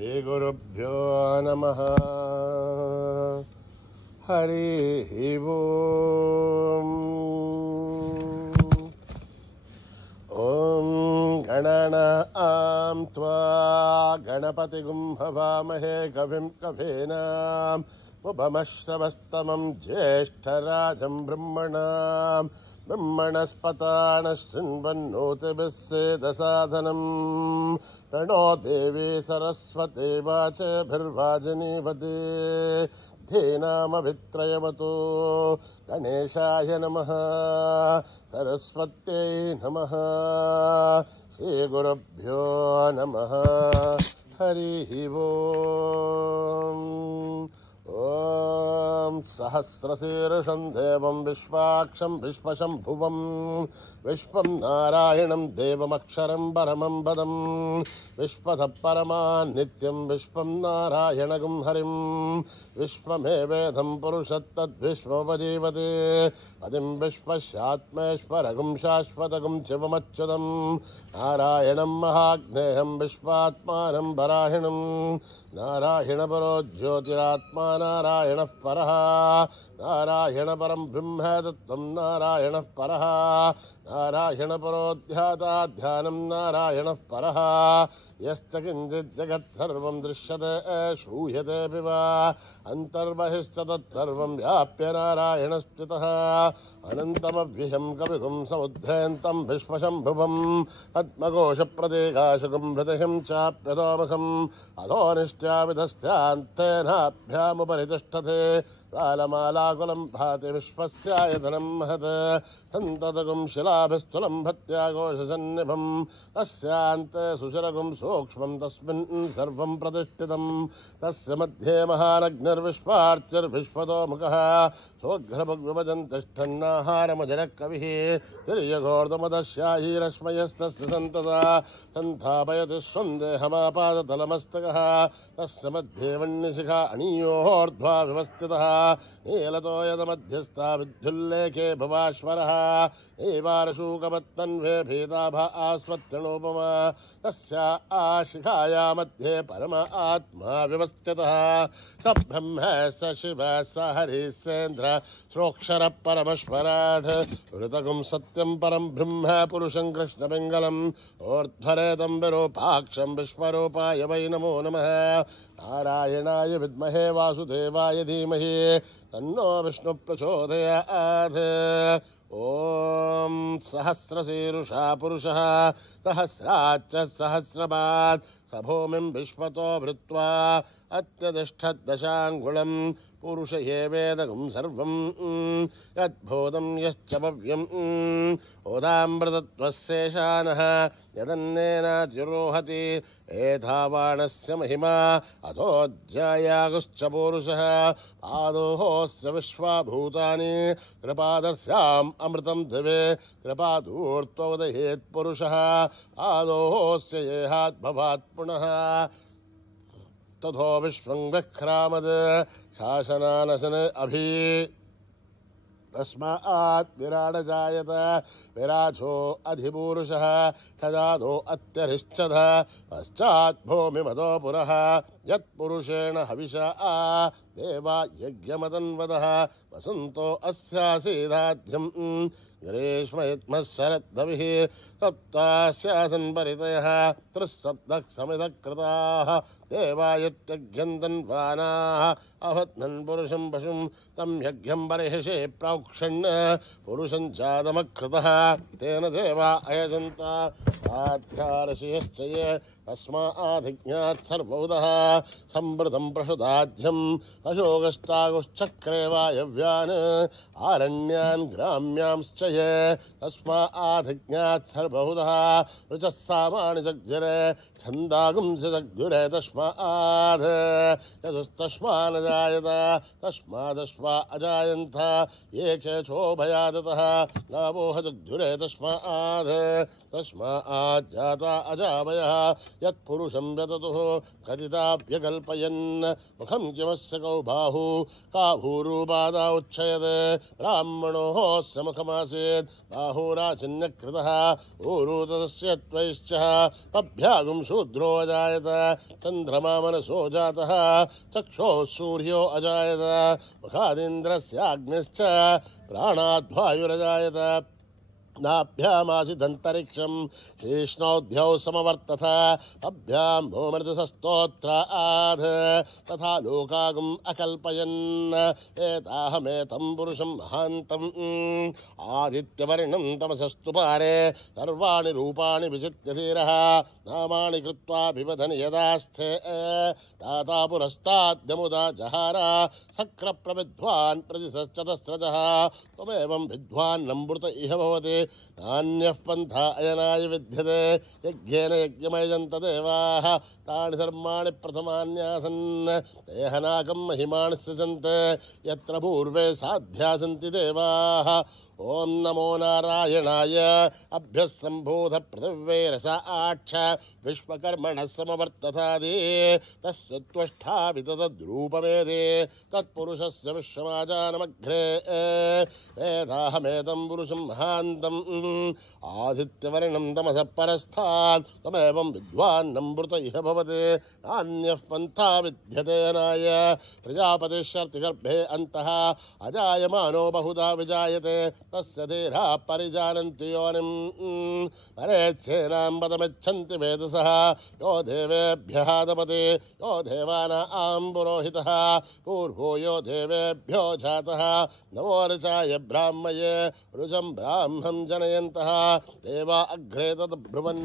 श्रीगुरुभ्यो नमः। हरिः ओम्। ॐ गणानां त्वा गणपतिगुं हवामहे कविं कवीनाम् उपमश्रवस्तमं ज्येष्ठराजं ब्रह्मणस्पतान शृण्वन्नोतिभिः सेदसाधनम् प्रणो देवी सरस्वती वाचभिर्वाजिनीवती धीनामभित्रयवतु गणेशाय नमः सरस्वत्यै नमः श्रीगुरुभ्यो नमः हरिः ओम्। ॐ सहस्रशीर्षं देवं विश्वाक्षं विश्वशम्भुवं विश्वं नारायणं देवमक्षरं परमं पदं विश्वतः परमा नित्यं विश्वं नारायणगुं हरिं विश्वमेवेदं पुरुषत्तद्विश्वोपजीवते पदिं विश्वस्यात्मेश्वरगुं शाश्वतगुं शिवमच्युतं नारायणं महाग्नेयं विश्वात्मानं वराहिणं नारायणपरो ज्योतिरात्मा नारायणः परः नारायणपरं ब्रह्म तत्त्वं नारायणः परः नारायणपरो ध्याता ध्यानं नारायणः परः यश्च किञ्चित् जगत्सर्वं दृश्यते श्रूयतेऽपि वा अन्तर्बहिश्च तत्सर्वं व्याप्य नारायणस्थितः अनन्तमव्ययं कविगुं समुद्धयन्तं विश्वशम्भुवं पद्मकोशप्रदेकाशकं हृदयं चाप्यतोमुखम् अधोनिष्ट्याविधस्त्यान्तेनाभ्यामुपरि तिष्ठते कालमालाकुलं भाति विश्वस्यायतनं महत् सन्ततगुं शिलाभिस्थूलं भत्याघोषसन्निभं तस्यान्ते सुशिरगुं सूक्ष्मं तस्मिन् सर्वं प्रतिष्ठितं तस्य मध्ये महानग्निर्विश्वार्चिर्विश्वतोमुखः सोऽघ्रभग्विभजन् तिष्ठन्नाहारमजरः कविः तिर्यघोर्दमदस्याहीरश्मयस्तस्य सन्तता सन्थापयति स्वन्देहमापादतलमस्तकः तस्य मध्ये वह्निशिखा अणीयोर्ध्वा व्यवस्थितः नीलतो यदमध्यस्था विद्युल्लेखे भवाश्वरः एवारशूकपत्तन्वे भीताभा आस्वत्यणोपमा तस्या आशिखाया मध्ये परम आत्मा व्यवस्थितः स ब्रह्म स शिव स हरिः सेन्द्र श्रोक्षरः परमश्वराट् ऋतगुं सत्यं परं ब्रह्म पुरुषं कृष्णपिङ्गलम् ऊर्ध्वरेतं विरूपाक्षं विश्वरूपाय वै नमो नमः नारायणाय विद्महे वासुदेवाय धीमहि तन्नो विष्णु प्रचोदयात्। ॐ सहस्रशीर्षा पुरुषः सहस्राच्च सहस्रपात् स भूमिं विश्वतो भृत्वा अत्यतिष्ठद्दशाङ्गुलम् पुरुष एवेदगुं सर्वं यद्भूतं यश्च भव्यम् उदाम्बृतत्वस्येषानः यदन्नेनातिरोहति एधावाणस्य महिमा अथोऽध्यायागुश्च पूरुषः पादोऽस्य विश्वाभूतानि त्रिपादस्याम् अमृतं दिवे त्रिपादूर्त्वोदयेत् पुरुषः पादोऽस्य येहाद्भवात् पुनः तथो विश्वं विक्रामद् शासनानशन अभि तस्मात् विराड जायत विराजो अधिपूरुषः तदादो अत्यरिश्चद पश्चात् भूमिमतो पुरः यत्पुरुषेण हविषा देवा यज्ञमतन्वदः वसन्तो अस्यासीदाध्यम् ग्रीष्मयत्मः शरद्धविः सप्तास्यासन् परितयः त्रिसप्तः समिधकृताः देवा यत्यज्ञन्तन्वानाः अभद्नन् पुरुषं पशुं तं यज्ञं बर्हिषे प्रोक्षण् पुरुषं जातमकृतः तेन देवा अयजन्ता साध्यार्षयश्च ये तस्माधिज्ञात् सर्वौदः संवृतं प्रसुदाध्यम् अशोकष्टागुश्चक्रे वायव्यान् आरण्यान् ग्राम्यांश्च ये तस्माधिज्ञात् सर्वौदः ऋचः सामानि जग्जरे छन्दागुंसि जग्जुरे तस्मात् यदुस्तस्मान् अजायत तस्मादश्वा अजायन्त ये केशोभयादतः गावो हजग्धुरे तस्मात् जाता अजावयः यत्पुरुषं व्यततुः कथिताभ्यकल्पयन् मुखं किमस्य कौ बाहु का भूरूपादा उच्छयत् ब्राह्मणोऽस्य मुखमासीत् बाहुराचिन्यकृतः ऊरूतस्य त्वैश्च पभ्यागुं शूद्रो अजायत चन्द्रमा मनसो जातः चक्षोः सूर्यो अजायत मुखादिन्द्रस्याग्निश्च प्राणाद्वायुरजायत नाभ्यामासिदन्तरिक्षं शीष्णोऽध्यौ समवर्तथ अभ्यां भूमृतसस्तोत्राद् तथा लोकागुम् अकल्पयन् एताहमेतं पुरुषं महान्तम् आदित्यवर्णं तमसस्तु पारे सर्वाणि रूपाणि विचित्य धीरः नामानि कृत्वा बिबधन् यदास्थे ताता पुरस्ताद्यमुदा जहार सक्रप्रविद्वान् प्रतिशश्चतस्रजः त्वमेवं विद्वान् नमृत इह भवति नान्यः पन्था अयनाय विद्यते यज्ञेन यज्ञमयजन्त देवाः तानि धर्माणि प्रथमान्यासन् तेहनाकं महिमानि सृजन्ते यत्र पूर्वे साध्या सन्ति देवाः ओं नमो नारायणाय अभ्यः सम्भूत पृथिव्यैरस आक्ष विश्वकर्मणः समवर्ततादि तस्य त्वष्टापि तद्रूपमेदे तत्पुरुषस्य विश्वमाजानमग्रे वेदाहमेतं पुरुषं महान्तम् आदित्यवर्णं तमसः परस्तात् तमेवं विद्वान्नमृत इह भवति नान्यः पन्था विद्यते नाय प्रजापतिश्चर्तिगर्भे अन्तः अजायमानो बहुधा विजायते तस्य धीरा परिजानन्ति योनिम् परेच्छेनां पदमिच्छन्ति वेदसः यो देवेभ्यः दपति यो देवानां पुरोहितः पूर्वो यो देवेभ्यो जातः नमो ऋचाय ब्राह्मये ऋचं ब्राह्मं जनयन्तः देवा अग्रे तद्ब्रुवन्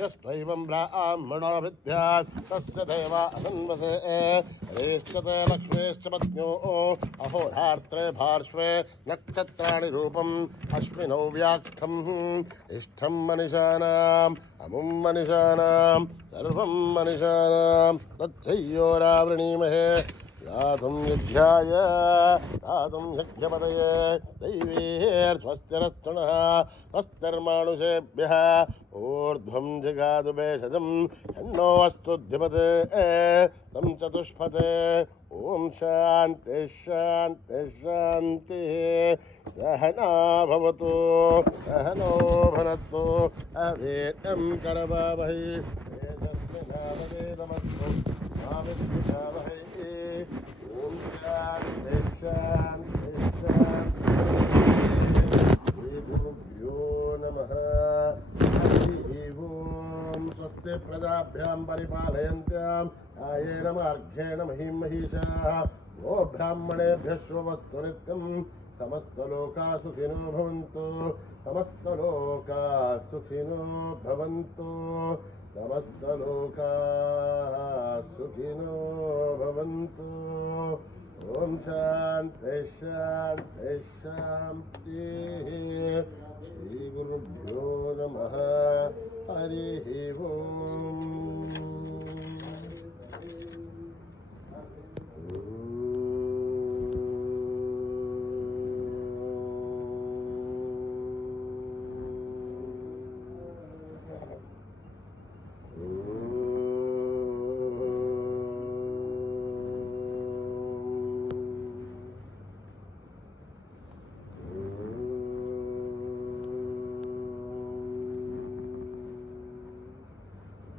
यस्त्वैवं ब्राह्मणो विद्यात् तस्य देवा अनन्वसे हरेश्च ते लक्ष्मीश्च पत्न्यो अहोरात्रे पार्श्वे नक्षत्राणि रूपम् अश्विनौ व्याख्यम् इष्टं मनिषाणाम् अमुं मनिषाणाम् सर्वं मनिषाणाम् तच्छय्योरावृणीमहे दातुं यज्ञाय दातुं यज्ञपतये दैवीर्स्वस्तिरस्तुनः स्वस्तिर्मानुषेभ्यः ऊर्ध्वं जिगातु भेषजं षण्णो अस्तु धिपते तं चतुष्पथे ॐ शान्ति शान्ति शान्तिः सहना भवतु सहनो भुनक्तु अवीर्यं करवावहै तेजस्विनावधीतमस्तु मा विद्विषावहै ॐ शान्ति शान्ति शान्तिः श्रीगुरुभ्यो नमः हरिः ॐ स्वस्ति प्रजाभ्यां परिपालयन्त्यां कायेन मार्गेण महीं महिषाः वो ब्राह्मणेभ्यः शुभमस्तु नित्यम् समस्तलोकाः सुखिनो भवन्तु समस्तलोकाः सुखिनो भवन्तु समस्तलोकाः सुखिनो भवन्तु ॐ शान्ति शान्ति शान्तिः श्रीगुरुभ्यो नमः हरिः ॐ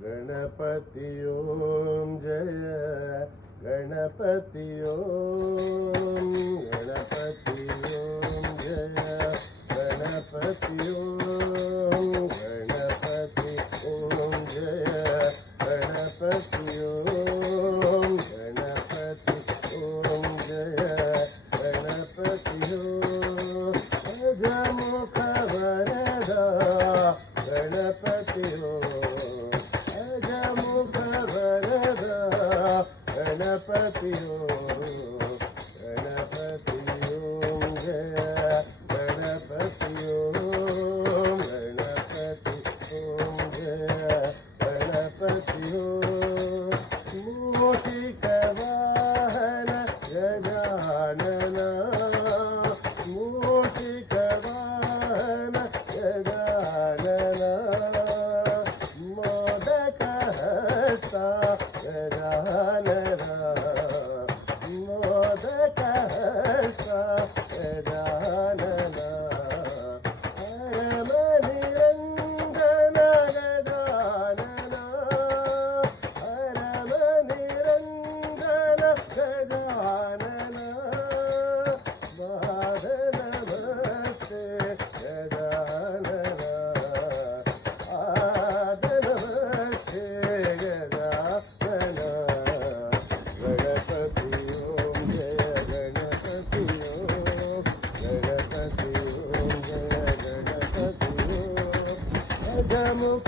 गणपति ओम जय गणपति ओम गणपति ओम जय गणपति ओम गणपति ओम जय गणपति ओम गणपति ओम जय गणपति ओम अजमुख वरदा गणपति ओम गणपति ओम जय गणपति ओम गणपति ओम जय गणपति ओम मूषिक वाहन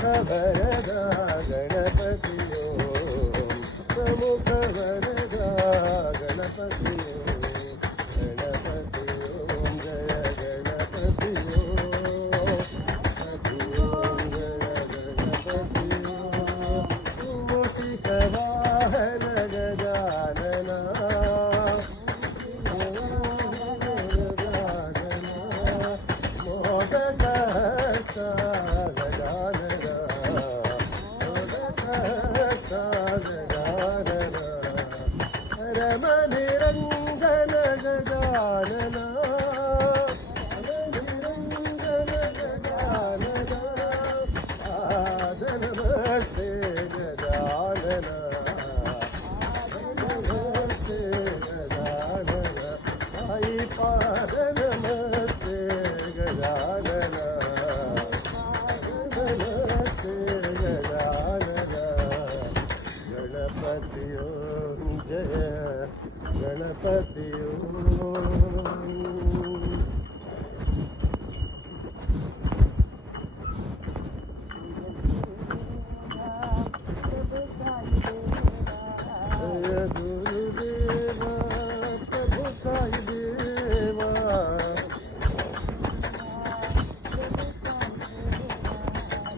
वरदा गणपतियो प्रमुख वरदा गणपतियो गणपतियो जय गणपतियो पतियो जय गणपतियो मूषिक वाहन गजानना रमनिरंजन गजानना नमस्ते गजानना नमस्ते गजानना साई पाद नमस्ते गजानना नमस्ते गजानना गणपतियो जय गणपतियो जय गुरुदेवा प्रभु साई देवा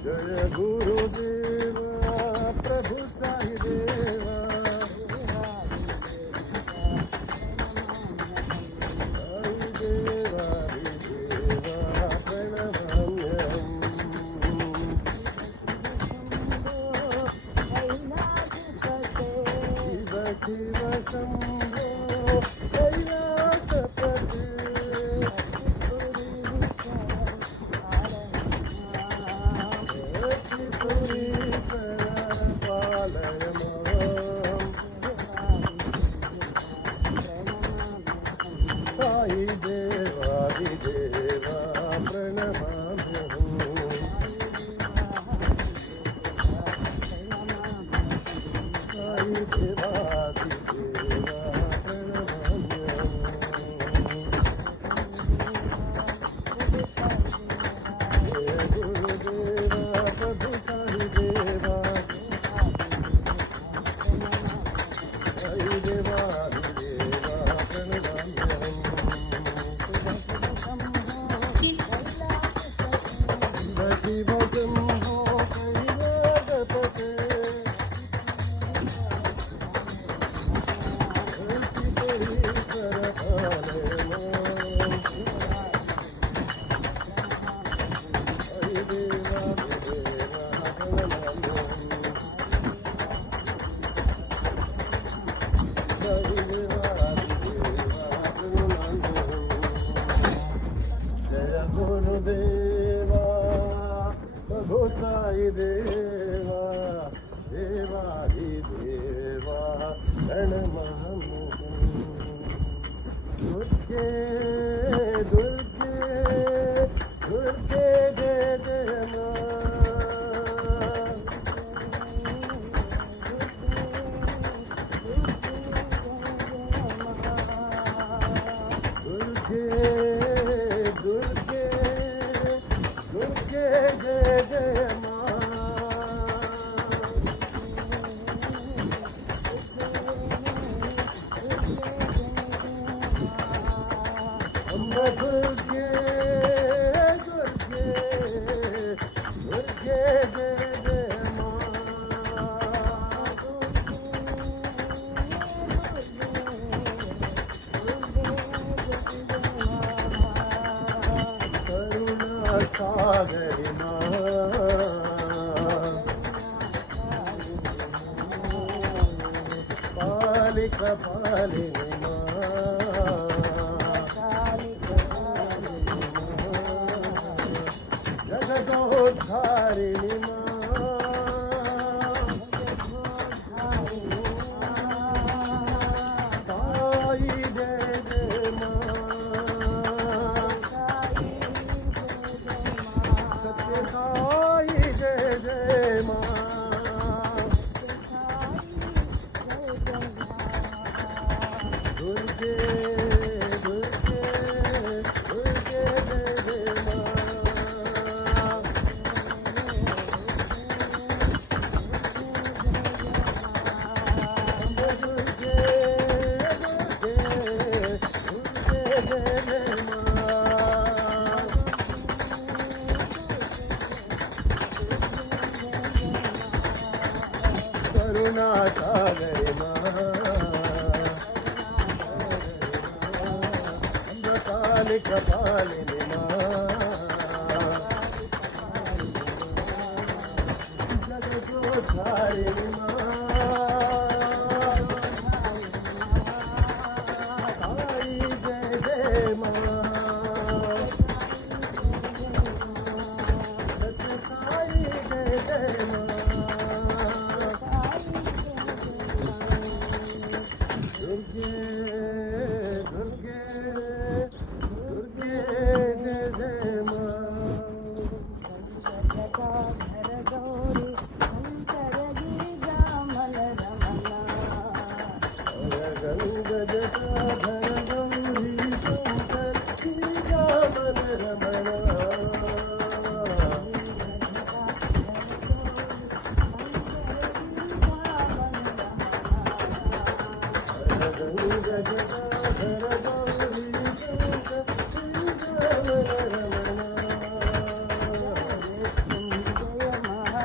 जय गुरुदेवा प्रभु साई देवा शिव शंभो कैलासपते त्रिपुरीश्वर पालय मां साई देवादिदेवा प्रणमाम्यहम् साई देवादिदेवा शिव शंभो कैलासपते त्रिपुरीश्वर पालय मां साई देवादिदेवा प्रणमाम्यहम् साई देवादिदेवा प्रणमाम्यहम् जय गुरुदेवा प्रभु साई देवा देवादिदेवा प्रणमाम्यहम् दुर्गे दुर्गे दुर्गे जय जय मां दुर्गे दुर्गे दुर्गे जय जय मां अम्ब दुर्गे दुर्गे दुर्गे जय जय मां करुणा सागरी पालिक पालिनी जगदोद्धारिणी साई जय जय मां सत्य साई जय जय मां दुर्गे दुर्गे दुर्गे जय जय मां करुणा सागर काल कपालिनी जग जो धारिणी आई जय जय माँ आई जय जय माँ दुर्गे दुर्गे दुर्गे जय जय माँ जटाधर गौरी शंकर गीता मन रमना गंग जटाधर गौरी शंकर गीता मन रमना गंग जटाधर गौरी शंकर गीता मन रमना जय महादेव महेश्वर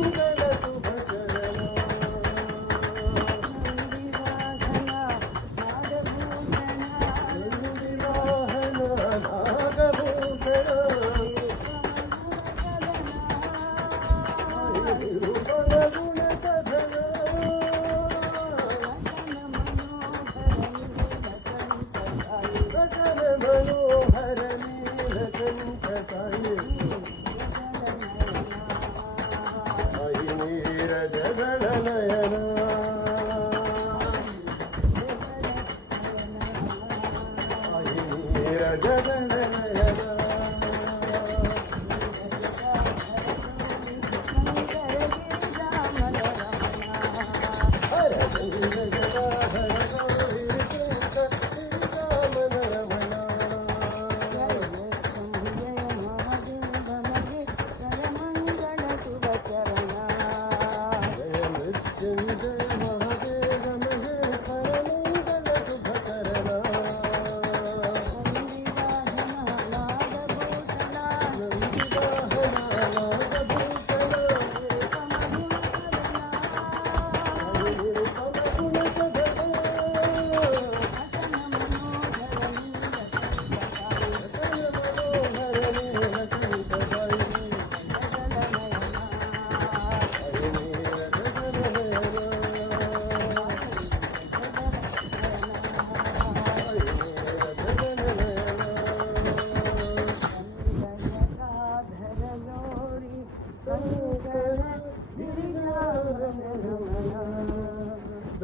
मंगल शुभ चरण मनोहर नीलकंठ नीरज गण नयन नीरज गण नयन हर गंग जटाधर गौरी शंकर गीता मन रमना जय मृत्युंजय महादेव महेश्वर मंगल शुभ चरण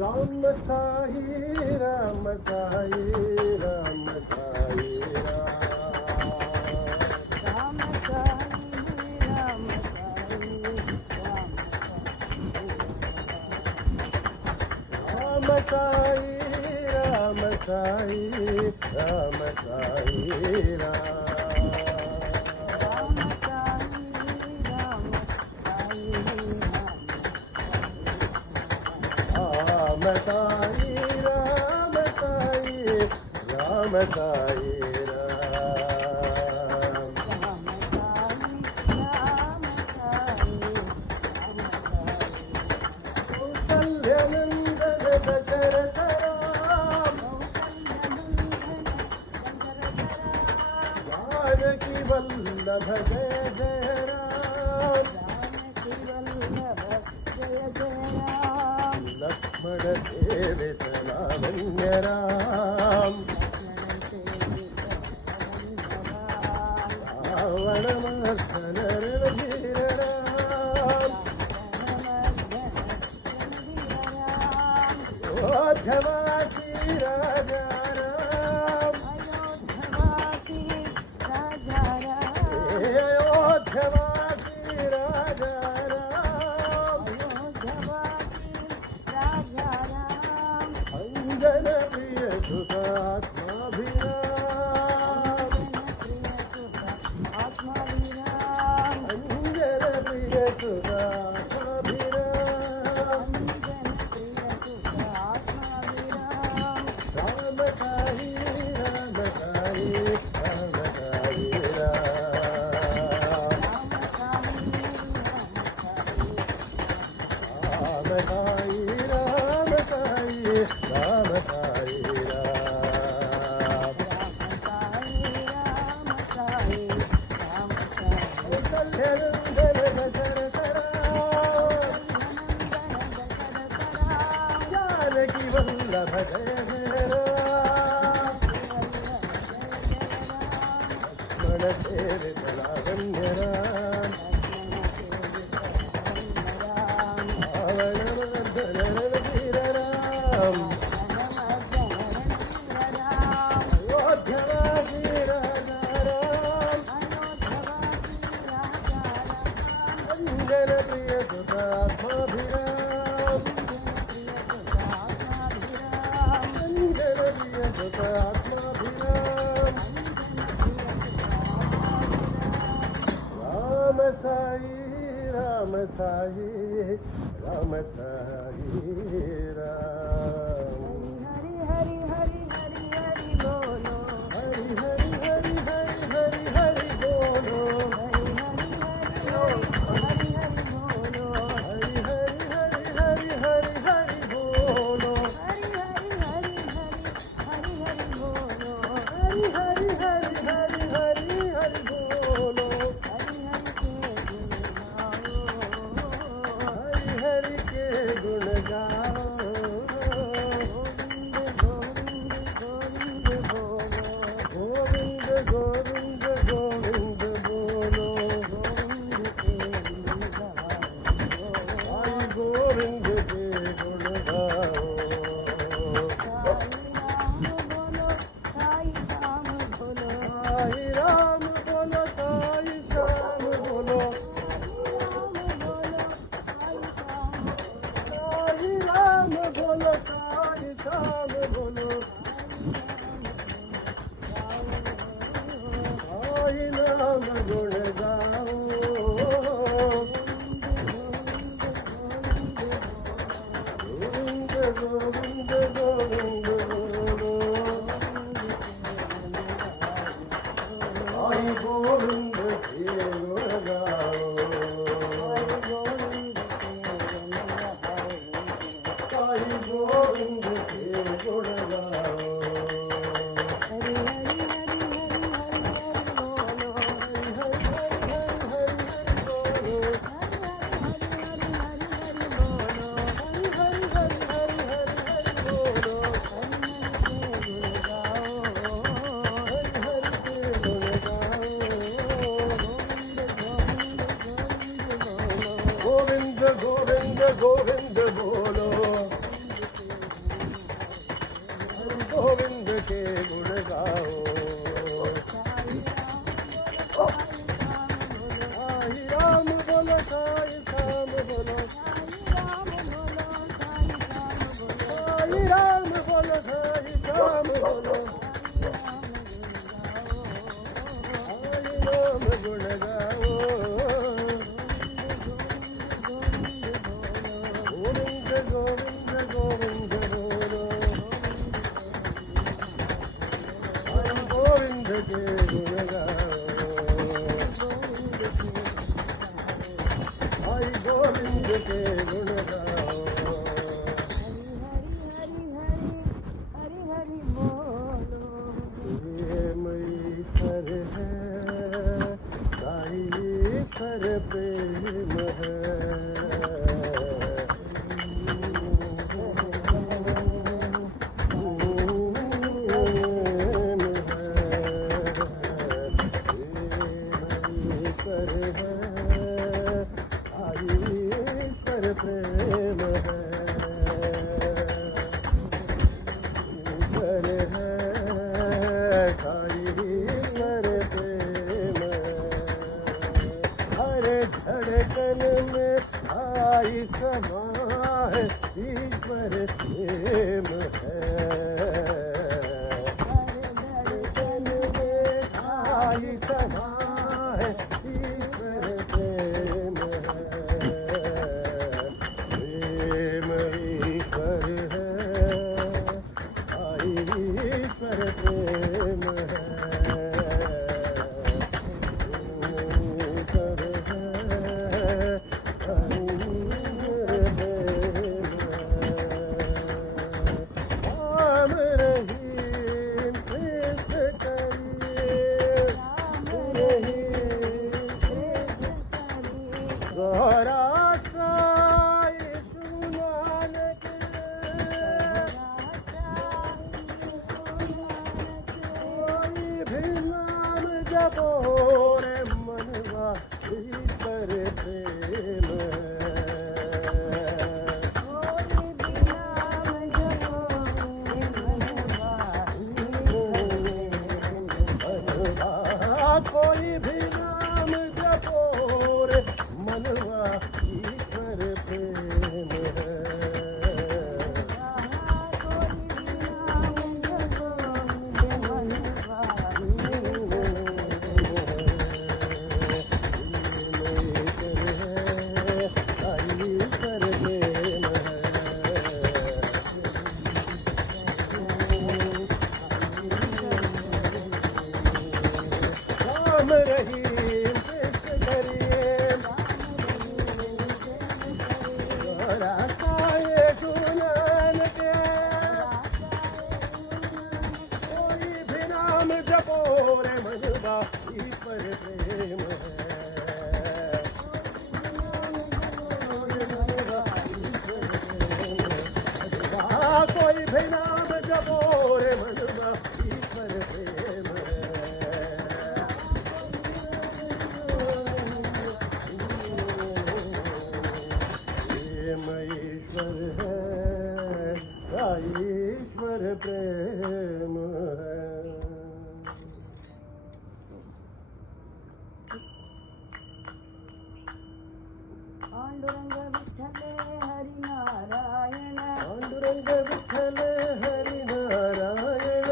राम साई राम साई राम साई राम साई राम राम साई राम साई राम साई राम साई राम साई राम साई कौसल्यनंदन दशरथ राम जानकी वल्लभ जय जय राम लक्ष्मण सेवित लावण्य राम रावण मर्दन रणधीर राम अयोध्यवासी राजा राम अयोध्यवासी राजा राम अंजन प्रिय सुतात्माभिराम अंजन प्रिय सुतात्माभिराम राम साई राम तेरे तलावन्य राम रावण वीर राम अयोध्यावासी राजा राम अंजन प्रिय सुतात्माभिराम अंजन प्रिय सुतात्माभिराम राम साई राम साई राम साई राम हरि हरि हरि हरि बोलो हरि हरि हरि हरि हरि हरि बोलो हरि हरि बोलो हरि हरि हरि हरि हरि हरि बोलो हरि हरि हरि हरि हरि बोलो हरि हरि हरि हरि हरि हरि बोलो हरि हरि के गुण गाओ हरि हरि के गुण गाओ गोविंद गोविंद गोविंद बोलो गोविंद के गुण गाओ साई राम बोलो साई राम बोलो साई श्याम बोलो साई राम बोलो साई श्याम बोलो साई नाम गुण गाओ गोविंद गोविंद गोविंद बोलो साई गोविंद के गुण गाओ साई गोविंद के गुण गाओ हरि हरि हरि हरि हरि बोलो हरि हरि हरि हरि हरि बोलो हरि हरि हरि हरि हरि बोलो हरि हरि हरि हरि हरि गुण गाओ गोविंद गोविंद गोविंद बोलो हरि गोविंद के गुण गाओ साई राम बोलो साई श्याम बोलो साई राम बोलो साई श्याम बोलो साई नाम गुण गाओ गोविंद गोविंद गोविंद बोलो साई गोविंद के गुण गाओ साई गोविंद के गुण गाओ हरि हरि बोलो ये मई कर है साई कर प्रेम है प्रेम है कर है साई कर प्रेम हर धड़कन में आई समा है ईश्वर प्रेम है धड़कन में आई समा है ईश्वर प्रेम है प्रेम ईश्वर है आई ईश्वर प्रेम है ईश्वर है आई ईश्वर प्रेम है राम रहीम कृष्ण करिए गौरा साई सुनानक कोई भी नाम जपो प्रेम कोई भी नाम जपो रे मनवा ईश्वर प्रेम राम रहीम कृष्ण करीम रासाए गुणन के कोई भी नाम जपो रे मनवा ईश्वर प्रेम कोई भी नाम जपो रे मनवा ईश्वर प्रेम ईश्वर है ईश्वर प्रेम है पांडुरंग विठ्ठले हरि नारायण पांडुरंग विठ्ठले हरि नारायण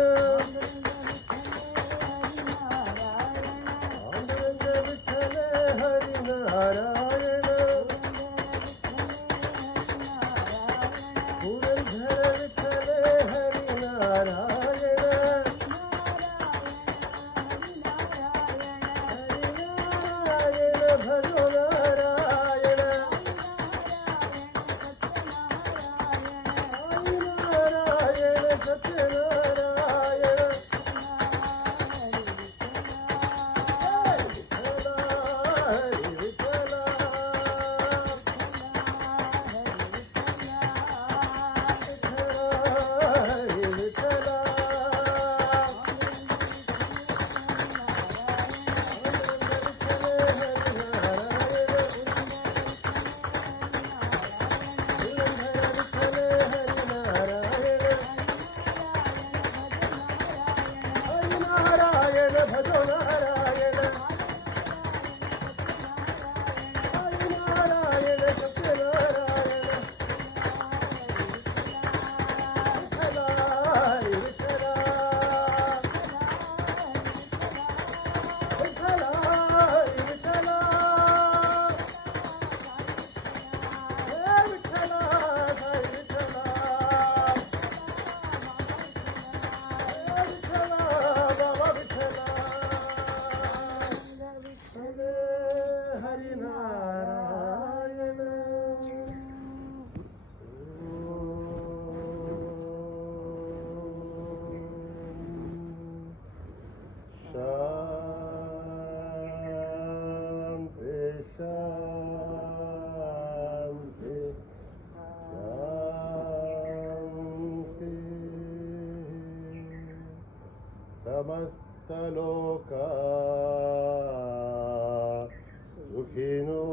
पांडुरंग विठ्ठले हरि नारायण पुरंदर विठ्ठले हरि नारायण हरि नारायण भजो नारायण हरि नारायण सत्यनारायण हरि विठ्ठला हरि विठ्ठला हरि नारायण भजो नारायण हरि नारायण सत्यनारायण विठ्ठला हरि विठ्ठला विठ्ठला हरि विठ्ठला हे विठ्ठला हरि विठ्ठला हे विठ्ठला बाबा विठ्ठला हरि नारायण शांति शांति शांति समस्त लोका सुखिनो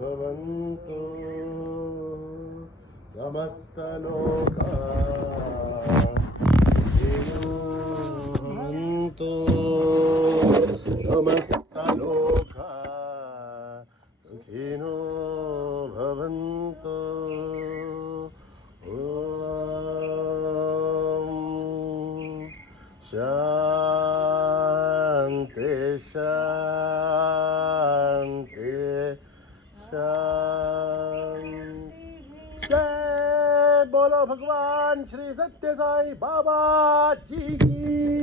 भवन्तु समस्त लोका सुखिनो भवन्तु समस्त लोका सुखिनो भवन्तु ॐ शान्ति शान्ति शान्ति जय बोलो भगवान श्री सत्य साई बाबा जी की